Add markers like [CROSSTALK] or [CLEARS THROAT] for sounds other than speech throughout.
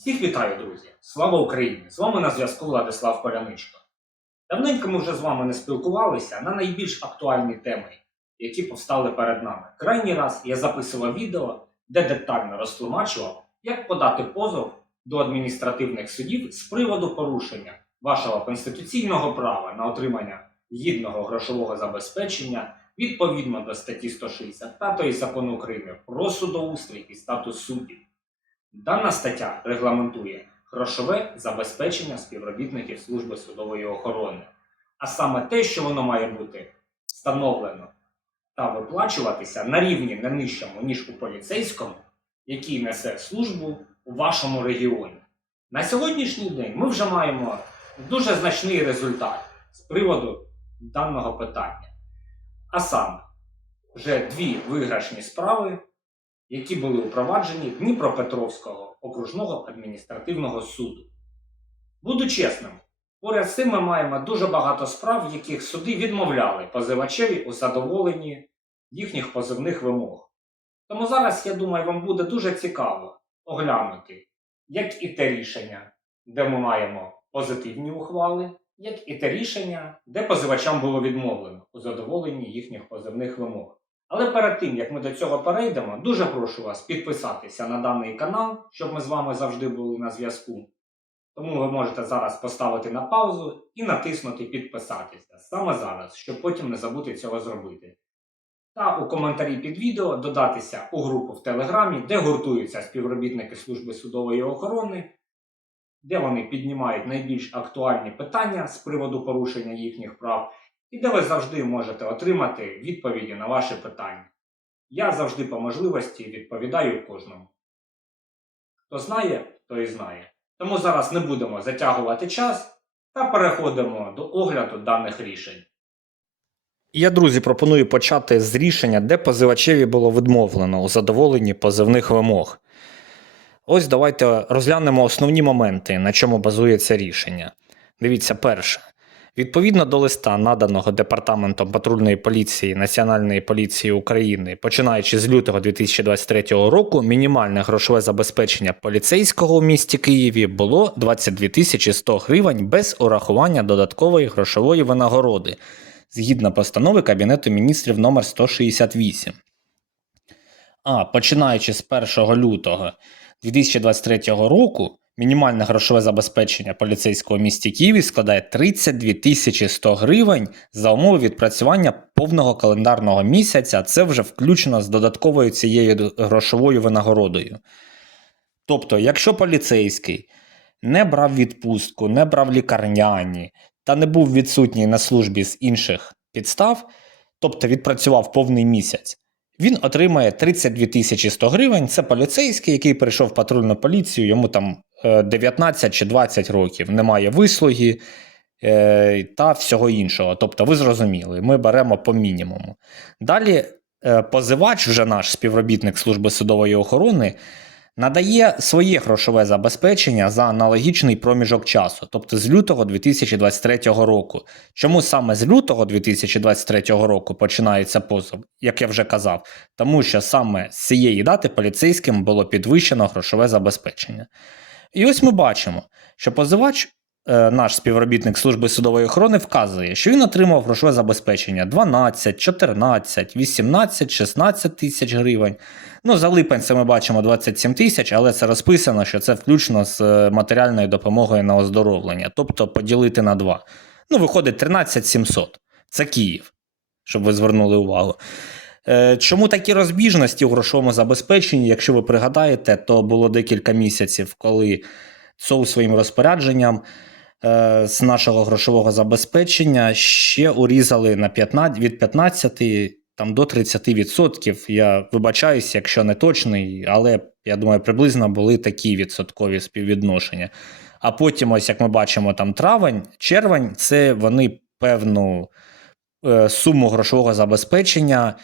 Всіх вітаю, друзі! Слава Україні! З вами на зв'язку Владислав Поляничко. Давненько ми вже з вами не спілкувалися на найбільш актуальні теми, які повстали перед нами. Крайній раз я записував відео, де детально розтлумачував, як подати позов до адміністративних судів з приводу порушення вашого конституційного права на отримання гідного грошового забезпечення відповідно до статті 165 закону України про судоустрій і статус суддів. Дана стаття регламентує грошове забезпечення співробітників служби судової охорони, а саме те, що воно має бути встановлено та виплачуватися на рівні не нижчому, ніж у поліцейському, який несе службу у вашому регіоні. На сьогоднішній день ми вже маємо дуже значний результат з приводу даного питання. А саме, вже дві виграшні справи які були упроваджені Дніпропетровського окружного адміністративного суду. Буду чесним, поряд з цим ми маємо дуже багато справ, в яких суди відмовляли позивачеві у задоволенні їхніх позивних вимог. Тому зараз, я думаю, вам буде дуже цікаво оглянути, як і те рішення, де ми маємо позитивні ухвали, як і те рішення, де позивачам було відмовлено у задоволенні їхніх позивних вимог. Але перед тим, як ми до цього перейдемо, дуже прошу вас підписатися на даний канал, щоб ми з вами завжди були на зв'язку. Тому ви можете зараз поставити на паузу і натиснути підписатися саме зараз, щоб потім не забути цього зробити. Та у коментарі під відео додатися у групу в Телеграмі, де гуртуються співробітники служби судової охорони, де вони піднімають найбільш актуальні питання з приводу порушення їхніх прав і де ви завжди можете отримати відповіді на ваші питання. Я завжди по можливості відповідаю кожному. Хто знає, той і знає. Тому зараз не будемо затягувати час та переходимо до огляду даних рішень. Я, друзі, пропоную почати з рішення, де позивачеві було відмовлено у задоволенні позивних вимог. Ось давайте розглянемо основні моменти, на чому базується рішення. Дивіться, перше. Відповідно до листа, наданого Департаментом патрульної поліції Національної поліції України, починаючи з лютого 2023 року, мінімальне грошове забезпечення поліцейського у місті Києві було 22 тисячі 100 гривень без урахування додаткової грошової винагороди, згідно постанови Кабінету міністрів номер 168. А починаючи з 1 лютого 2023 року, мінімальне грошове забезпечення поліцейського місті Києві складає 32 тисячі 100 гривень за умови відпрацювання повного календарного місяця. Це вже включено з додатковою цією грошовою винагородою. Тобто, якщо поліцейський не брав відпустку, не брав лікарняні та не був відсутній на службі з інших підстав, тобто відпрацював повний місяць, він отримає 32 тисячі 100 гривень. Це поліцейський, який прийшов в патрульну поліцію, йому там 19 чи 20 років, немає вислуги е, та всього іншого. Тобто, ви зрозуміли, ми беремо по мінімуму. Далі е, позивач, вже наш співробітник служби судової охорони, надає своє грошове забезпечення за аналогічний проміжок часу, тобто з лютого 2023 року. Чому саме з лютого 2023 року починається позов, як я вже казав, тому що саме з цієї дати поліцейським було підвищено грошове забезпечення. І ось ми бачимо, що позивач, е, наш співробітник служби судової охорони, вказує, що він отримав грошове забезпечення 12, 14, 18, 16 тисяч гривень. Ну, за липень це ми бачимо 27 тисяч, але це розписано, що це включно з е, матеріальною допомогою на оздоровлення, тобто поділити на 2. Ну, виходить 13 700. Це Київ, щоб ви звернули увагу. Е, Чому такі розбіжності у грошовому забезпеченні? Якщо ви пригадаєте, то було декілька місяців, коли ЦОУ своїм розпорядженням е, з нашого грошового забезпечення ще урізали на 15, від 15 там, до 30%. Я вибачаюсь, якщо не точний, але я думаю, приблизно були такі відсоткові співвідношення. А потім, ось як ми бачимо, там травень, червень, це вони певну е, суму грошового забезпечення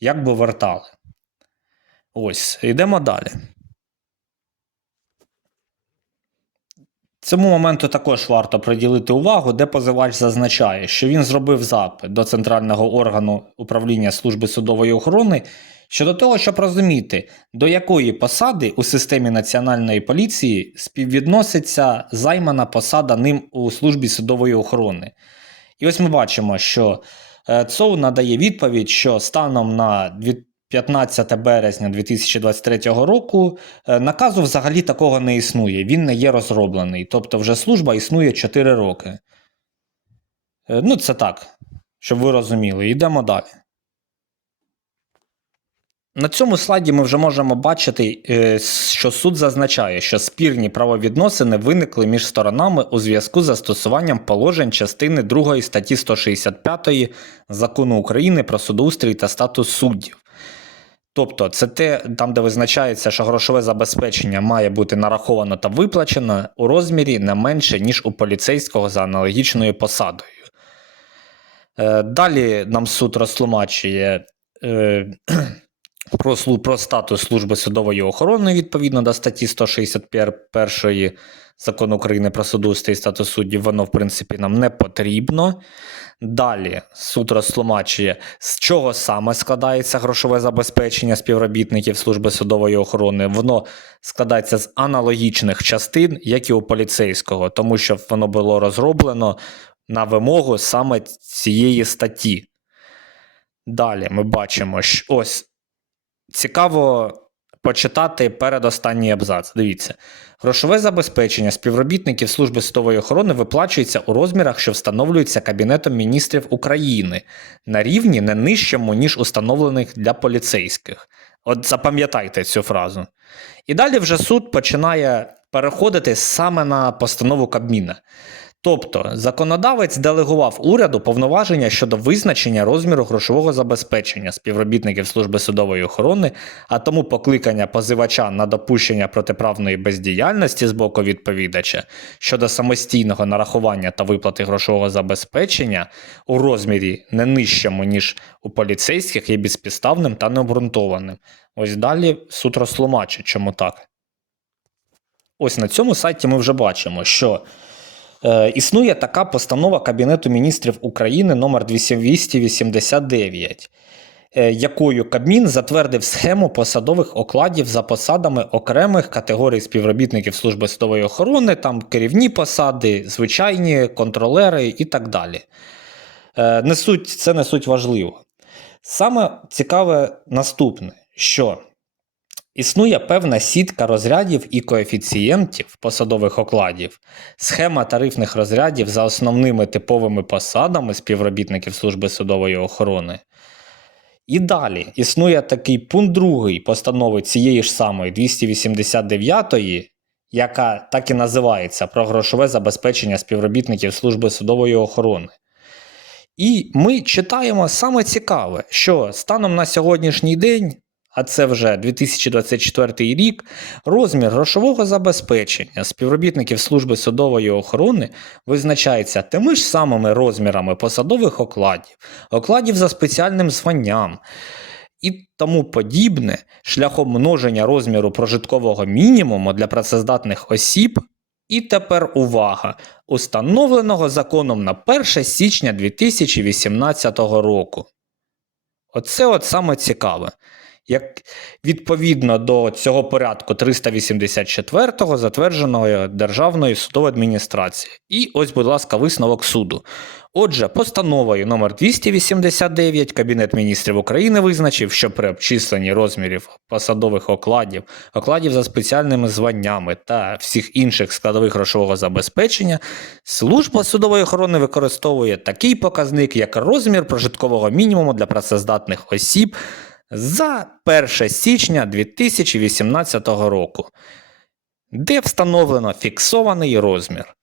якби вертали. Ось, йдемо далі. Цьому моменту також варто приділити увагу, де позивач зазначає, що він зробив запит до центрального органу управління служби судової охорони щодо того, щоб розуміти, до якої посади у системі національної поліції співвідноситься займана посада ним у службі судової охорони. І ось ми бачимо, що ЦОУ надає відповідь, що станом на 15 березня 2023 року е, наказу взагалі такого не існує, він не є розроблений. Тобто вже служба існує 4 роки. Е, Ну, це так, щоб ви розуміли. Йдемо далі. На цьому слайді ми вже можемо бачити, е, що суд зазначає, що спірні правовідносини виникли між сторонами у зв'язку з застосуванням положень частини 2 статті 165 Закону України про судоустрій та статус суддів. Тобто, це те, там, де визначається, що грошове забезпечення має бути нараховано та виплачено у розмірі не менше, ніж у поліцейського за аналогічною посадою. Е, Далі нам суд розтлумачує е, про, про статус служби судової охорони відповідно до статті 161 закону України про судоустрій і статус суддів, воно, в принципі, нам не потрібно. Далі суд розтлумачує, з чого саме складається грошове забезпечення співробітників служби судової охорони. Воно складається з аналогічних частин, як і у поліцейського, тому що воно було розроблено на вимогу саме цієї статті. Далі ми бачимо, що ось цікаво почитати передостанній абзац. Дивіться. Грошове забезпечення співробітників служби судової охорони виплачується у розмірах, що встановлюються Кабінетом міністрів України на рівні не нижчому, ніж установлених для поліцейських. От запам'ятайте цю фразу. І далі вже суд починає переходити саме на постанову Кабміна. Тобто, законодавець делегував уряду повноваження щодо визначення розміру грошового забезпечення співробітників служби судової охорони, а тому покликання позивача на допущення протиправної бездіяльності з боку відповідача щодо самостійного нарахування та виплати грошового забезпечення у розмірі не нижчому, ніж у поліцейських, є безпідставним та необґрунтованим. Ось далі суд розтлумачить, чому так. Ось на цьому сайті ми вже бачимо, що Існує така постанова Кабінету міністрів України номер 289, е, якою Кабмін затвердив схему посадових окладів за посадами окремих категорій співробітників служби судової охорони, там керівні посади, звичайні контролери і так далі. Е, Не суть, це не суть важливо. Саме цікаве наступне, що Існує певна сітка розрядів і коефіцієнтів посадових окладів, схема тарифних розрядів за основними типовими посадами співробітників служби судової охорони. І далі існує такий пункт другий постанови цієї ж самої 289-ї, яка так і називається про грошове забезпечення співробітників служби судової охорони. І ми читаємо саме цікаве, що станом на сьогоднішній день а це вже 2024 рік, розмір грошового забезпечення співробітників служби судової охорони визначається тими ж самими розмірами посадових окладів, окладів за спеціальним званням і тому подібне шляхом множення розміру прожиткового мінімуму для працездатних осіб. І тепер увага, установленого законом на 1 січня 2018 року. Оце от саме цікаве як відповідно до цього порядку 384-го, затвердженого Державною судовою адміністрацією. І ось, будь ласка, висновок суду. Отже, постановою номер 289 Кабінет міністрів України визначив, що при обчисленні розмірів посадових окладів, окладів за спеціальними званнями та всіх інших складових грошового забезпечення, служба судової охорони використовує такий показник, як розмір прожиткового мінімуму для працездатних осіб за 1 січня 2018 року, де встановлено фіксований розмір.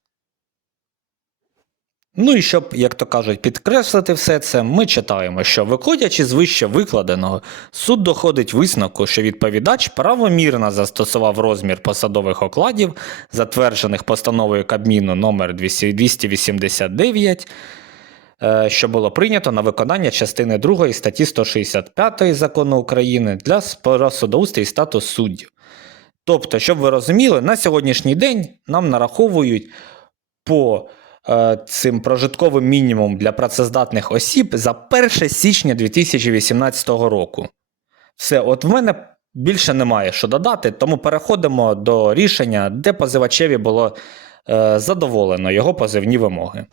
Ну і щоб, як то кажуть, підкреслити все це, ми читаємо, що виходячи з вище викладеного, суд доходить висновку, що відповідач правомірно застосував розмір посадових окладів, затверджених постановою Кабміну номер 289, е, що було прийнято на виконання частини 2 статті 165 закону України для судоустрій і статус суддів. Тобто, щоб ви розуміли, на сьогоднішній день нам нараховують по е, цим прожитковим мінімумом для працездатних осіб за 1 січня 2018 року. Все, от в мене більше немає що додати, тому переходимо до рішення, де позивачеві було е, задоволено його позивні вимоги.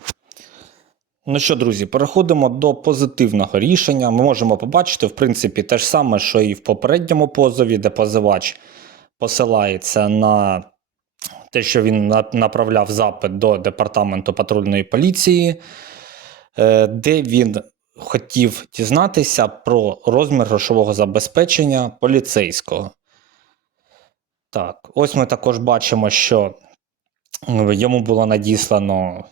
Ну що, друзі, переходимо до позитивного рішення. Ми можемо побачити, в принципі, те ж саме, що і в попередньому позові, де позивач посилається на те, що він направляв запит до департаменту патрульної поліції, е, де він хотів дізнатися про розмір грошового забезпечення поліцейського. Так, ось ми також бачимо, що йому було надіслано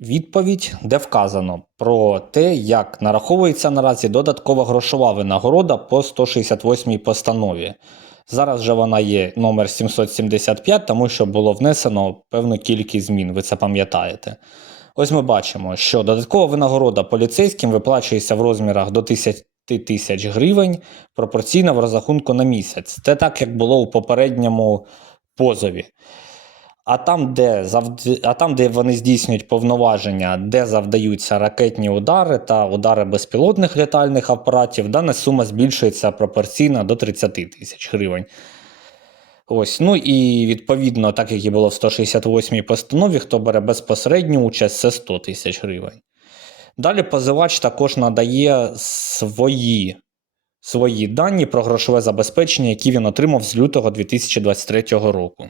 відповідь, де вказано про те, як нараховується наразі додаткова грошова винагорода по 168 постанові. Зараз же вона є номер 775, тому що було внесено певну кількість змін, ви це пам'ятаєте. Ось ми бачимо, що додаткова винагорода поліцейським виплачується в розмірах до 10 тисяч гривень пропорційно в розрахунку на місяць. Це так, як було у попередньому позові. А там, де завд... а там, де вони здійснюють повноваження, де завдаються ракетні удари та удари безпілотних літальних апаратів, дана сума збільшується пропорційно до 30 тисяч гривень. Ось, ну і відповідно, так як і було в 168-й постанові, хто бере безпосередню участь, це 100 тисяч гривень. Далі позивач також надає свої, свої дані про грошове забезпечення, які він отримав з лютого 2023 року.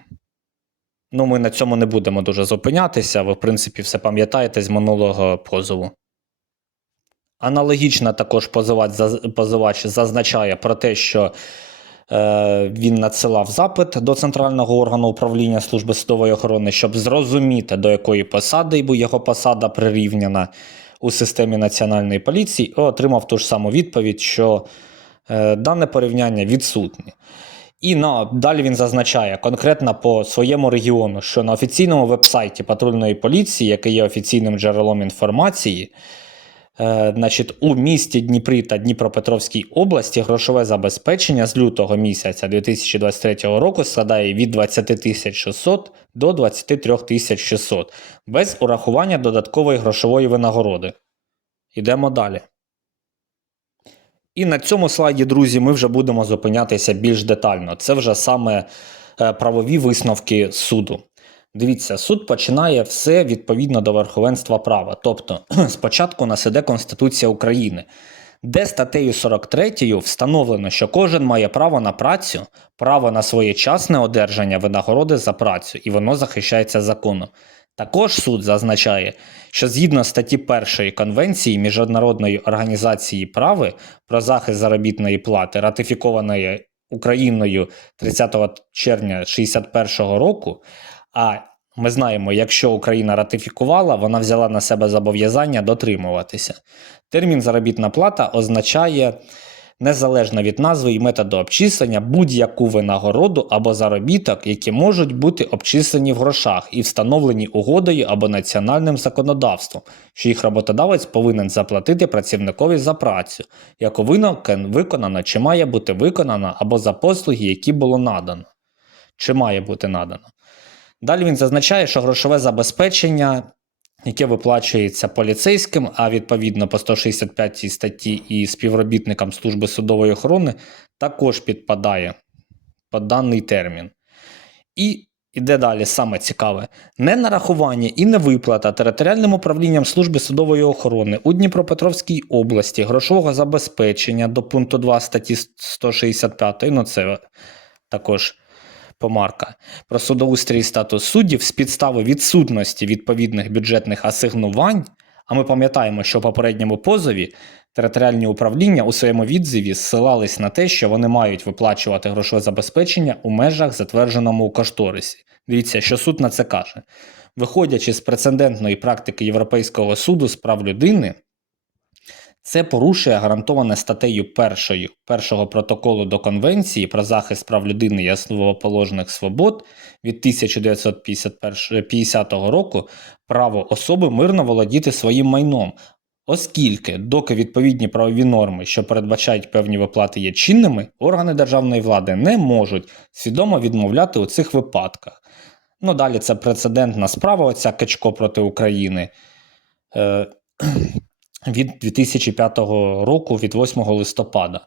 Ну, ми на цьому не будемо дуже зупинятися, ви, в принципі, все пам'ятаєте з минулого позову. Аналогічно також позивач, позивач зазначає про те, що е, він надсилав запит до центрального органу управління служби судової охорони, щоб зрозуміти, до якої посади бо його посада прирівняна у системі національної поліції, і отримав ту ж саму відповідь, що е, дане порівняння відсутнє. І на, далі він зазначає конкретно по своєму регіону, що на офіційному вебсайті патрульної поліції, який є офіційним джерелом інформації, е, значить, у місті Дніпрі та Дніпропетровській області грошове забезпечення з лютого місяця 2023 року складає від 20 600 до 23 600 без урахування додаткової грошової винагороди. Йдемо далі. І на цьому слайді, друзі, ми вже будемо зупинятися більш детально. Це вже саме е, правові висновки суду. Дивіться, суд починає все відповідно до верховенства права. Тобто, [CLEARS THROAT] спочатку нас іде Конституція України, де статтею 43 встановлено, що кожен має право на працю, право на своєчасне одержання винагороди за працю, і воно захищається законом. Також суд зазначає, що згідно статті 1 Конвенції Міжнародної організації прави про захист заробітної плати, ратифікованої Україною 30 червня 1961 року. А ми знаємо, якщо Україна ратифікувала, вона взяла на себе зобов'язання дотримуватися. Термін заробітна плата означає незалежно від назви і методу обчислення будь-яку винагороду або заробіток, які можуть бути обчислені в грошах і встановлені угодою або національним законодавством, що їх роботодавець повинен заплатити працівникові за працю, яку виконано чи має бути виконано або за послуги, які було надано, чи має бути надано. Далі він зазначає, що грошове забезпечення, яке виплачується поліцейським, а відповідно по 165 статті і співробітникам служби судової охорони, також підпадає під даний термін. І іде далі саме цікаве: не нарахування і не виплата територіальним управлінням служби судової охорони у Дніпропетровській області грошового забезпечення до пункту 2 статті 165, ну це також помарка, про судоустрій і статус суддів з підстави відсутності відповідних бюджетних асигнувань. А ми пам'ятаємо, що в попередньому позові територіальні управління у своєму відзиві зсилались на те, що вони мають виплачувати грошове забезпечення у межах, затвердженому у кошторисі. Дивіться, що суд на це каже. Виходячи з прецедентної практики Європейського суду з прав людини, це порушує гарантоване статтею першою першого протоколу до Конвенції про захист прав людини і основоположних свобод від 1950 року право особи мирно володіти своїм майном, оскільки, доки відповідні правові норми, що передбачають певні виплати, є чинними, органи державної влади не можуть свідомо відмовляти у цих випадках. Ну, далі це прецедентна справа, оця Качко проти України. Е, від 2005 року, від 8 листопада.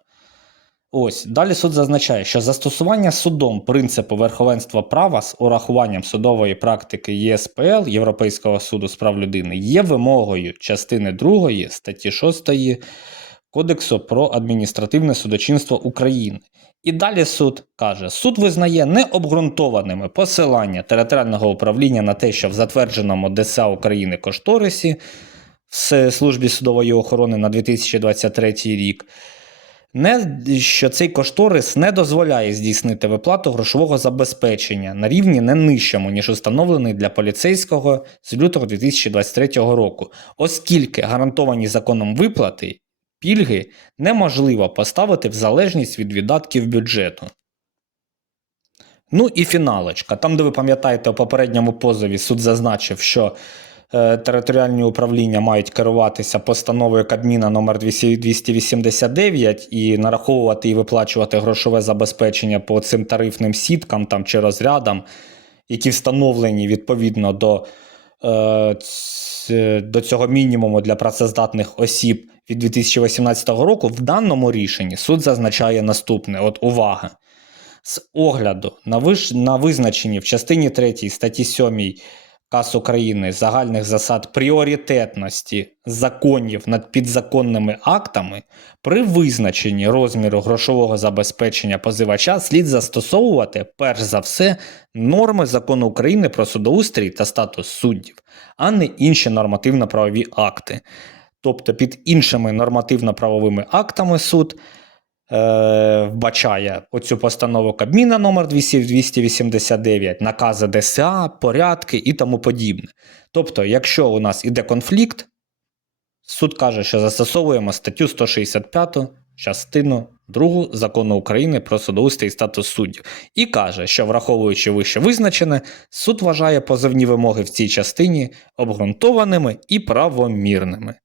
Ось далі суд зазначає, що застосування судом принципу верховенства права з урахуванням судової практики ЄСПЛ Європейського суду з прав людини є вимогою частини 2 статті 6 Кодексу про адміністративне судочинство України. І далі суд каже: суд визнає необґрунтованими посилання територіального управління на те, що в затвердженому ДСА України кошторисі в службі судової охорони на 2023 рік не, що цей кошторис не дозволяє здійснити виплату грошового забезпечення на рівні не нижчому, ніж установлений для поліцейського з лютого 2023 року, оскільки гарантовані законом виплати пільги неможливо поставити в залежність від видатків бюджету. Ну і фіналочка. Там, де ви пам'ятаєте, у попередньому позові суд зазначив, що територіальні управління мають керуватися постановою Кабміна номер 289 і нараховувати і виплачувати грошове забезпечення по цим тарифним сіткам там, чи розрядам, які встановлені відповідно до, е, до цього мінімуму для працездатних осіб від 2018 року, в даному рішенні суд зазначає наступне: от увага. З огляду на визначені в частині 3 статті 7 КАС України загальних засад пріоритетності законів над підзаконними актами при визначенні розміру грошового забезпечення позивача слід застосовувати перш за все норми закону України про судоустрій та статус суддів, а не інші нормативно-правові акти. Тобто під іншими нормативно-правовими актами суд вбачає оцю постанову Кабміна номер 289, накази ДСА, порядки і тому подібне. Тобто, якщо у нас іде конфлікт, суд каже, що застосовуємо статтю 165 частину 2 закону України про судоустрій і статус суддів, і каже, що враховуючи вище визначене, суд вважає позовні вимоги в цій частині обґрунтованими і правомірними.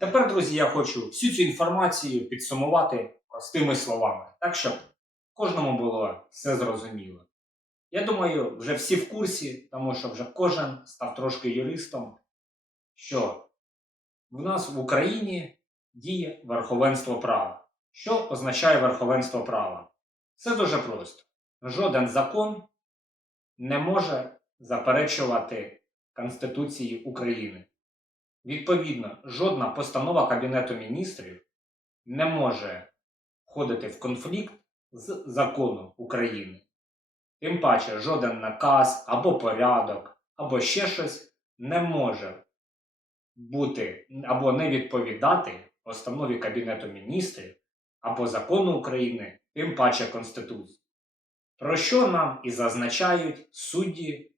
Тепер, друзі, я хочу всю цю інформацію підсумувати простими словами, так щоб кожному було все зрозуміло. Я думаю, вже всі в курсі, тому що вже кожен став трошки юристом, що в нас в Україні діє верховенство права. Що означає верховенство права? Це дуже просто. Жоден закон не може заперечувати Конституції України. Відповідно, жодна постанова Кабінету міністрів не може входити в конфлікт з законом України. Тим паче, жоден наказ або порядок, або ще щось не може бути або не відповідати постанові Кабінету міністрів або закону України, тим паче Конституції. Про що нам і зазначають судді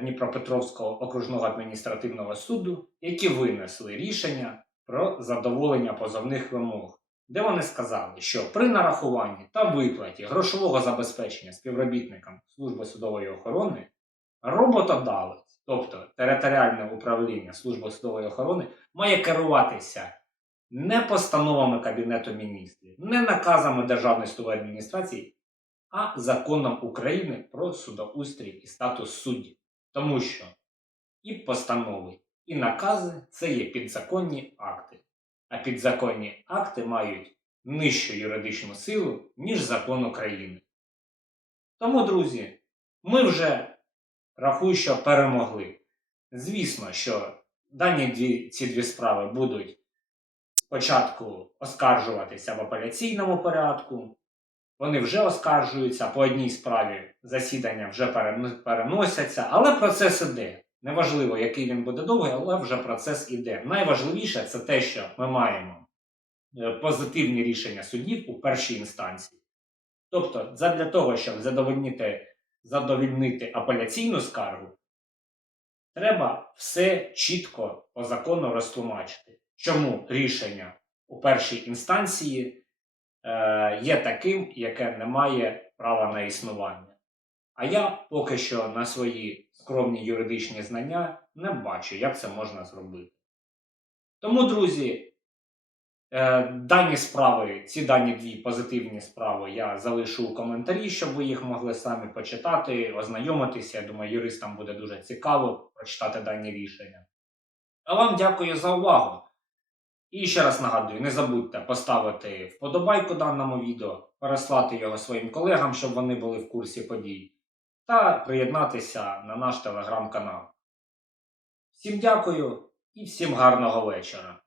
Дніпропетровського окружного адміністративного суду, які винесли рішення про задоволення позовних вимог, де вони сказали, що при нарахуванні та виплаті грошового забезпечення співробітникам Служби судової охорони роботодавець, тобто територіальне управління Служби судової охорони, має керуватися не постановами Кабінету міністрів, не наказами Державної судової адміністрації, а законом України про судоустрій і статус суддів. Тому що і постанови, і накази це є підзаконні акти. А підзаконні акти мають нижчу юридичну силу, ніж закон України. Тому, друзі, ми вже рахую, що перемогли. Звісно, що дані дві, ці дві справи будуть спочатку оскаржуватися в апеляційному порядку. Вони вже оскаржуються по одній справі, засідання вже переносяться, але процес іде. Неважливо, який він буде довгий, але вже процес іде. Найважливіше це те, що ми маємо е, позитивні рішення судів у першій інстанції. Тобто, задля того, щоб задовольнити, задовольнити апеляційну скаргу, треба все чітко по закону розтлумачити, чому рішення у першій інстанції є таким, яке не має права на існування. А я поки що на свої скромні юридичні знання не бачу, як це можна зробити. Тому, друзі, е, дані справи, ці дані дві позитивні справи я залишу у коментарі, щоб ви їх могли самі почитати, ознайомитися. Я думаю, юристам буде дуже цікаво прочитати дані рішення. А вам дякую за увагу. І ще раз нагадую, не забудьте поставити вподобайку даному відео, переслати його своїм колегам, щоб вони були в курсі подій, та приєднатися на наш телеграм-канал. Всім дякую і всім гарного вечора!